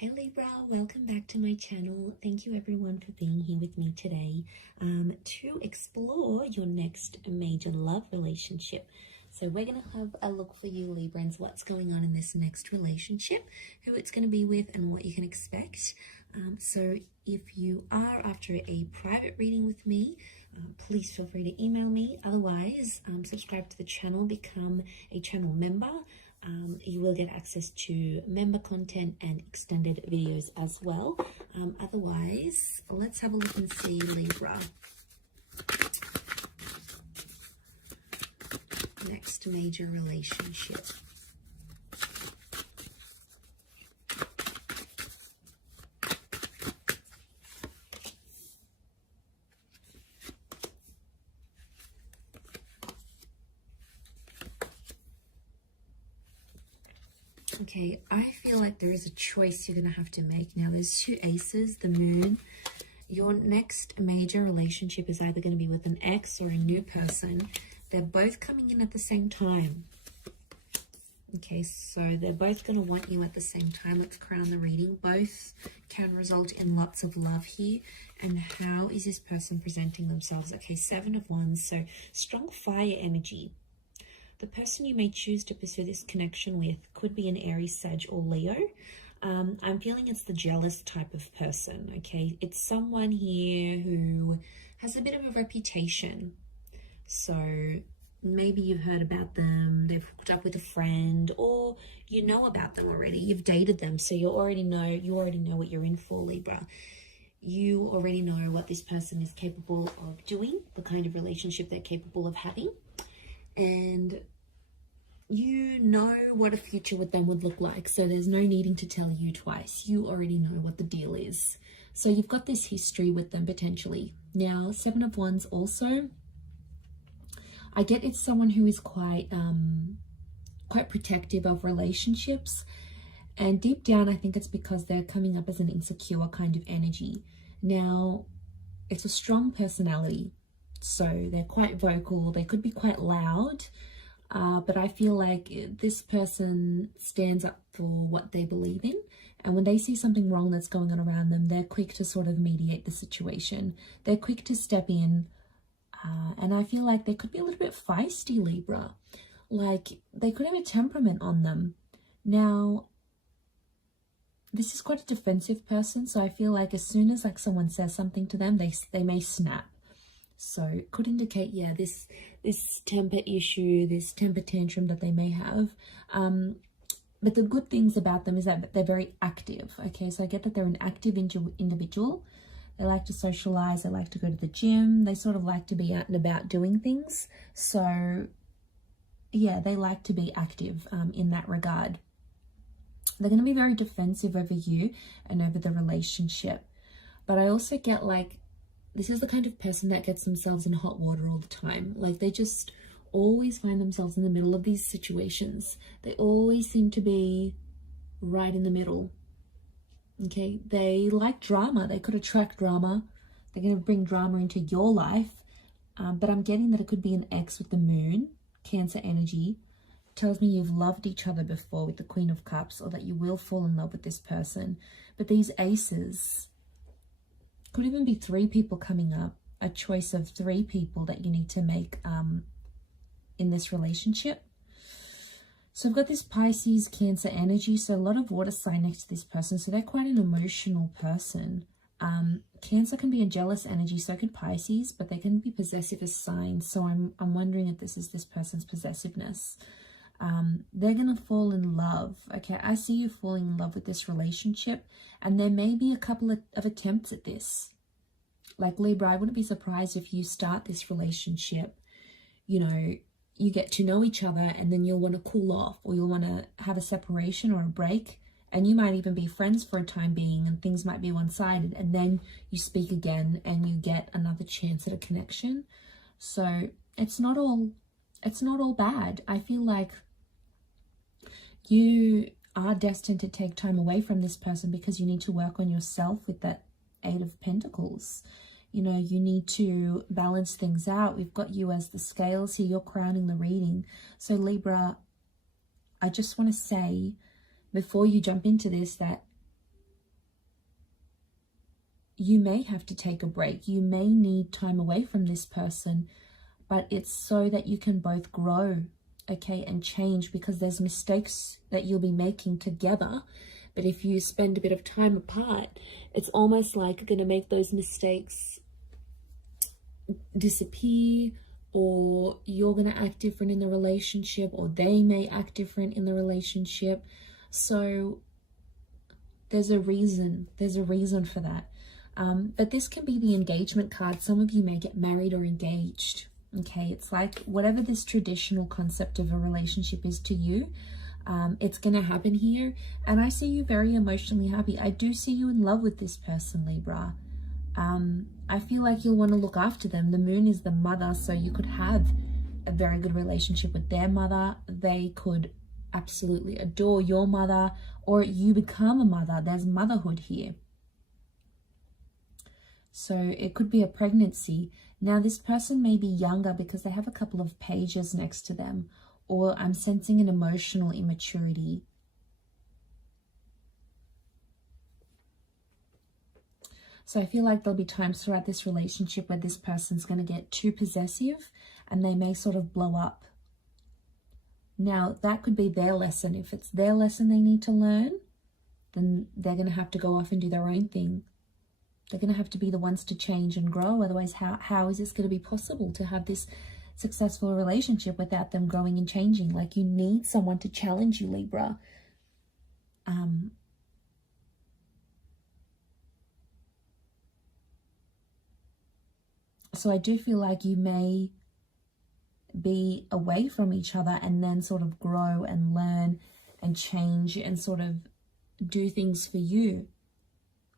Hey Libra, welcome back to my channel. Thank you everyone for being here with me today to explore your next major love relationship. So we're going to have a look for you Librans, what's going on in this next relationship, who it's going to be with and what you can expect. So if you are after a private reading with me, please feel free to email me. Otherwise, subscribe to the channel, become a channel member. You will get access to member content and extended videos as well. Otherwise, let's have a look and see Libra. Next major relationship. Okay, I feel like there is a choice you're going to have to make. Now, there's two aces, the moon. Your next major relationship is either going to be with an ex or a new person. They're both coming in at the same time. Okay, so they're both going to want you at the same time. Let's crown the reading. Both can result in lots of love here. And how is this person presenting themselves? Okay, 7 of Wands, so strong fire energy. The person you may choose to pursue this connection with could be an Aries, Sag, or Leo. I'm feeling it's the jealous type of person, okay? It's someone here who has a bit of a reputation. So maybe you've heard about them, they've hooked up with a friend, or you know about them already. You've dated them, so you already know what you're in for, Libra. You already know what this person is capable of doing, the kind of relationship they're capable of having. And you know what a future with them would look like. So there's no needing to tell you twice. You already know what the deal is. So you've got this history with them potentially. Now, 7 of Wands also, I get it's someone who is quite protective of relationships. And deep down, I think it's because they're coming up as an insecure kind of energy. Now, it's a strong personality. So they're quite vocal, they could be quite loud, but I feel like this person stands up for what they believe in. And when they see something wrong that's going on around them, they're quick to sort of mediate the situation. They're quick to step in. And I feel like they could be a little bit feisty, Libra. Like they could have a temperament on them. Now, this is quite a defensive person. So I feel like as soon as like someone says something to them, they may snap. So it could indicate, yeah, this temper issue, this temper tantrum that they may have. But the good things about them is that they're very active. Okay, so I get that they're an active individual. They like to socialize. They like to go to the gym. They sort of like to be out and about doing things. So yeah, they like to be active in that regard. They're going to be very defensive over you and over the relationship. But I also get like, this is the kind of person that gets themselves in hot water all the time. Like they just always find themselves in the middle of these situations. They always seem to be right in the middle. Okay, they like drama. They could attract drama. They're going to bring drama into your life. But I'm getting that it could be an ex with the moon, Cancer energy. Tells me you've loved each other before with the Queen of Cups, or that you will fall in love with this person. But these aces, could even be 3 people coming up, a choice of 3 people that you need to make in this relationship. So I've got this Pisces, Cancer energy, so a lot of water sign next to this person, so they're quite an emotional person. Cancer can be a jealous energy, so could Pisces, but they can be possessive as signs, so I'm wondering if this is this person's possessiveness. They're going to fall in love. Okay, I see you falling in love with this relationship, and there may be a couple of attempts at this. Like Libra, I wouldn't be surprised if you start this relationship, you know, you get to know each other and then you'll want to cool off, or you'll want to have a separation or a break, and you might even be friends for a time being and things might be one-sided, and then you speak again and you get another chance at a connection. So it's not all bad. I feel like you are destined to take time away from this person because you need to work on yourself with that 8 of Pentacles. You know, you need to balance things out. We've got you as the scales here. You're crowning the reading. So Libra, I just want to say before you jump into this that you may have to take a break. You may need time away from this person, but it's so that you can both grow, okay, and change, because there's mistakes that you'll be making together. But if you spend a bit of time apart, it's almost like you're going to make those mistakes disappear, or you're going to act different in the relationship, or they may act different in the relationship. So there's a reason for that. But this can be the engagement card. Some of you may get married or engaged. Okay, it's like whatever this traditional concept of a relationship is to you, it's going to happen here. And I see you very emotionally happy. I do see you in love with this person, Libra. I feel like you'll want to look after them. The moon is the mother, so you could have a very good relationship with their mother. They could absolutely adore your mother, or you become a mother. There's motherhood here. So it could be a pregnancy. Now this person may be younger because they have a couple of pages next to them, or I'm sensing an emotional immaturity. So I feel like there'll be times throughout this relationship where this person's going to get too possessive and they may sort of blow up. Now that could be their lesson. If it's their lesson they need to learn, then they're going to have to go off and do their own thing. They're going to have to be the ones to change and grow. Otherwise, how is this going to be possible to have this successful relationship without them growing and changing? Like, you need someone to challenge you, Libra. So I do feel like you may be away from each other and then sort of grow and learn and change and sort of do things for you,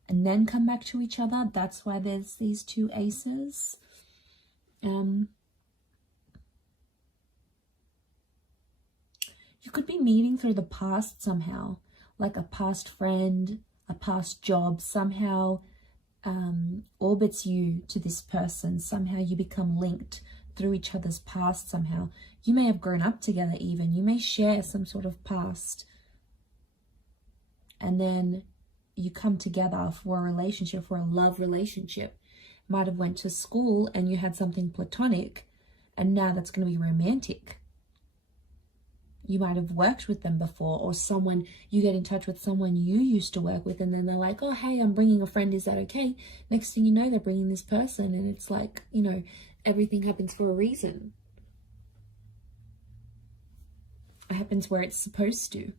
and then come back to each other. That's why there's these two aces. You could be meeting through the past somehow, like a past friend, a past job, somehow orbits you to this person. Somehow you become linked through each other's past somehow. You may have grown up together even. You may share some sort of past. And then you come together for a relationship, for a love relationship. Might have went to school and you had something platonic, and now that's going to be romantic. You might have worked with them before, or someone, you get in touch with someone you used to work with, and then they're like, oh, hey, I'm bringing a friend, is that okay? Next thing you know, they're bringing this person, and it's like, you know, everything happens for a reason. It happens where it's supposed to.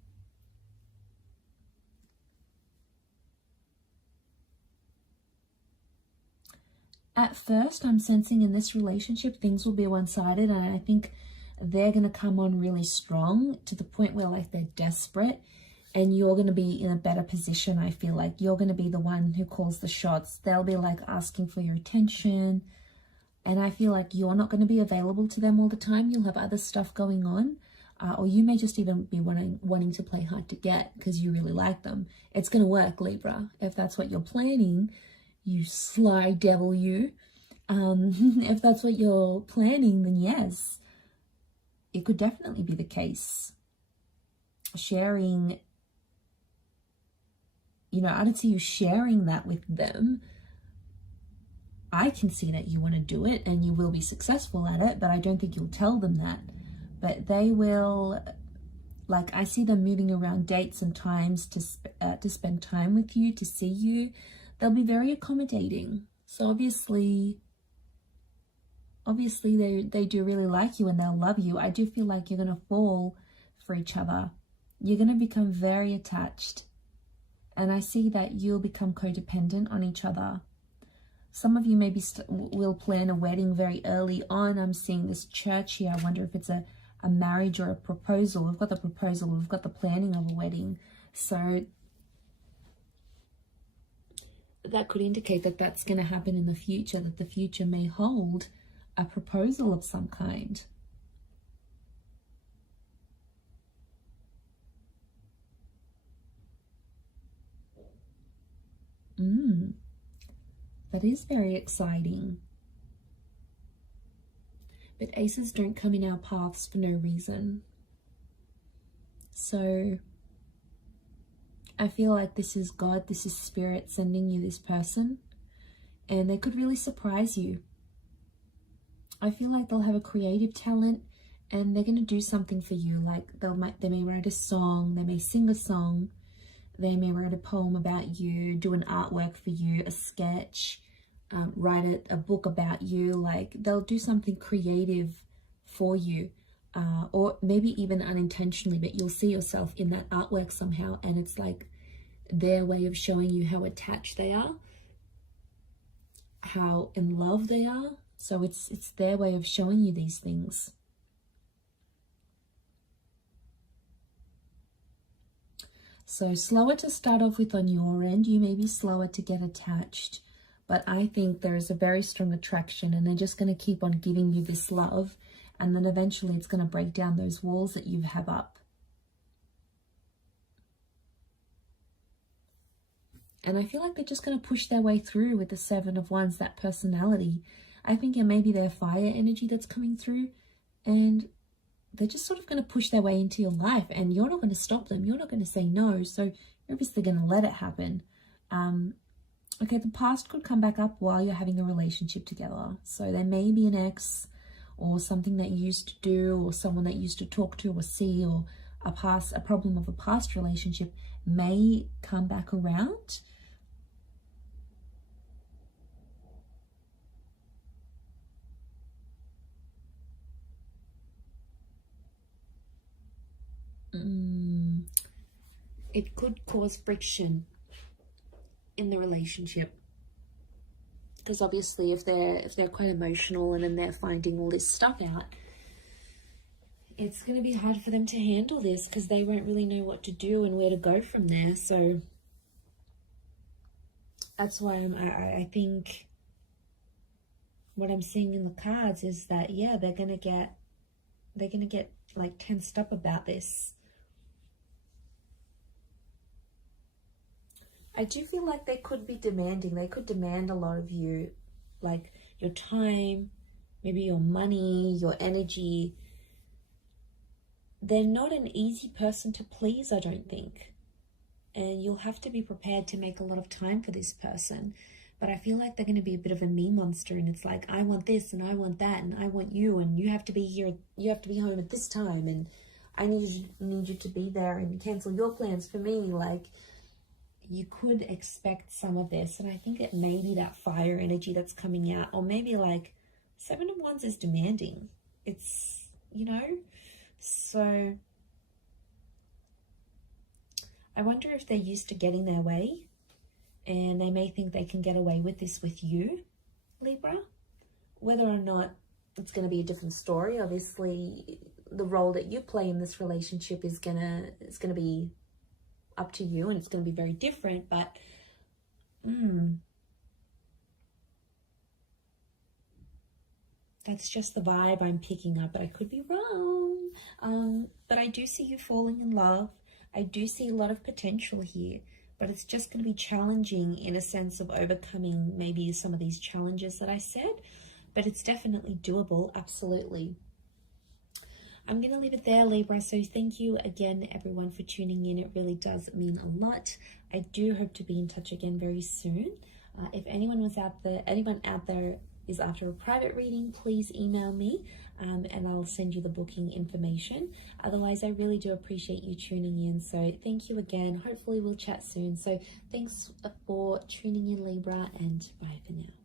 At first, I'm sensing in this relationship, things will be one-sided, and I think they're going to come on really strong to the point where like they're desperate, and you're going to be in a better position. I feel like you're going to be the one who calls the shots. They'll be like asking for your attention, and I feel like you're not going to be available to them all the time. You'll have other stuff going on, or you may just even be wanting to play hard to get because you really like them. It's going to work, Libra, if that's what you're planning. You sly devil, you. If that's what you're planning, then yes, it could definitely be the case. Sharing, you know, I don't see you sharing that with them. I can see that you want to do it and you will be successful at it, but I don't think you'll tell them that. But they will, like, I see them moving around dates and times to spend time with you, to see you. They'll be very accommodating. So obviously they do really like you and they'll love you. I do feel like you're going to fall for each other. You're going to become very attached. And I see that you'll become codependent on each other. Some of you maybe will plan a wedding very early on. I'm seeing this church here. I wonder if it's a marriage or a proposal. We've got the proposal. We've got the planning of a wedding. So that could indicate that that's going to happen in the future, that the future may hold a proposal of some kind. That is very exciting. But aces don't come in our paths for no reason. So I feel like this is God, this is Spirit sending you this person. and they could really surprise you. I feel like they'll have a creative talent, and they're going to do something for you. Like they may write a song, they may sing a song, they may write a poem about you, do an artwork for you, a sketch, write a book about you. Like they'll do something creative for you, or maybe even unintentionally, but you'll see yourself in that artwork somehow, and it's like their way of showing you how attached they are, how in love they are. So it's their way of showing you these things. So slower to start off with on your end. You may be slower to get attached, but I think there is a very strong attraction, and they're just going to keep on giving you this love, and then eventually it's going to break down those walls that you have up. And I feel like they're just going to push their way through with the Seven of Wands, that personality. I think it may be their fire energy that's coming through, and they're just sort of going to push their way into your life, and you're not going to stop them. You're not going to say no. So you're obviously going to let it happen. Okay, the past could come back up while you're having a relationship together. So there may be an ex, or something that you used to do, or someone that you used to talk to or see, or a problem of a past relationship may come back around. It could cause friction in the relationship, because obviously if they're quite emotional and then they're finding all this stuff out, it's going to be hard for them to handle this, because they won't really know what to do and where to go from there. So that's why I think what I'm seeing in the cards is that, yeah, they're gonna get like tensed up about this. I do feel like they could be demanding. They could demand a lot of you, like your time, maybe your money, your energy. They're not an easy person to please, I don't think. And you'll have to be prepared to make a lot of time for this person. But I feel like they're going to be a bit of a me monster, and it's like, I want this and I want that and I want you, and you have to be here, you have to be home at this time, and I need you to be there and cancel your plans for me. Like, you could expect some of this, and I think it may be that fire energy that's coming out, or maybe like Seven of Wands is demanding. It's, you know, so I wonder if they're used to getting their way, and they may think they can get away with this with you, Libra. Whether or not it's going to be a different story. Obviously, the role that you play in this relationship is gonna be up to you, and it's going to be very different, but that's just the vibe I'm picking up, but I could be wrong. But I do see you falling in love. I do see a lot of potential here, but it's just going to be challenging in a sense of overcoming maybe some of these challenges that I said, but it's definitely doable, absolutely. I'm going to leave it there, Libra. So thank you again, everyone, for tuning in. It really does mean a lot. I do hope to be in touch again very soon. If anyone out there is after a private reading, please email me, and I'll send you the booking information. Otherwise, I really do appreciate you tuning in. So thank you again. Hopefully we'll chat soon. So thanks for tuning in, Libra, and bye for now.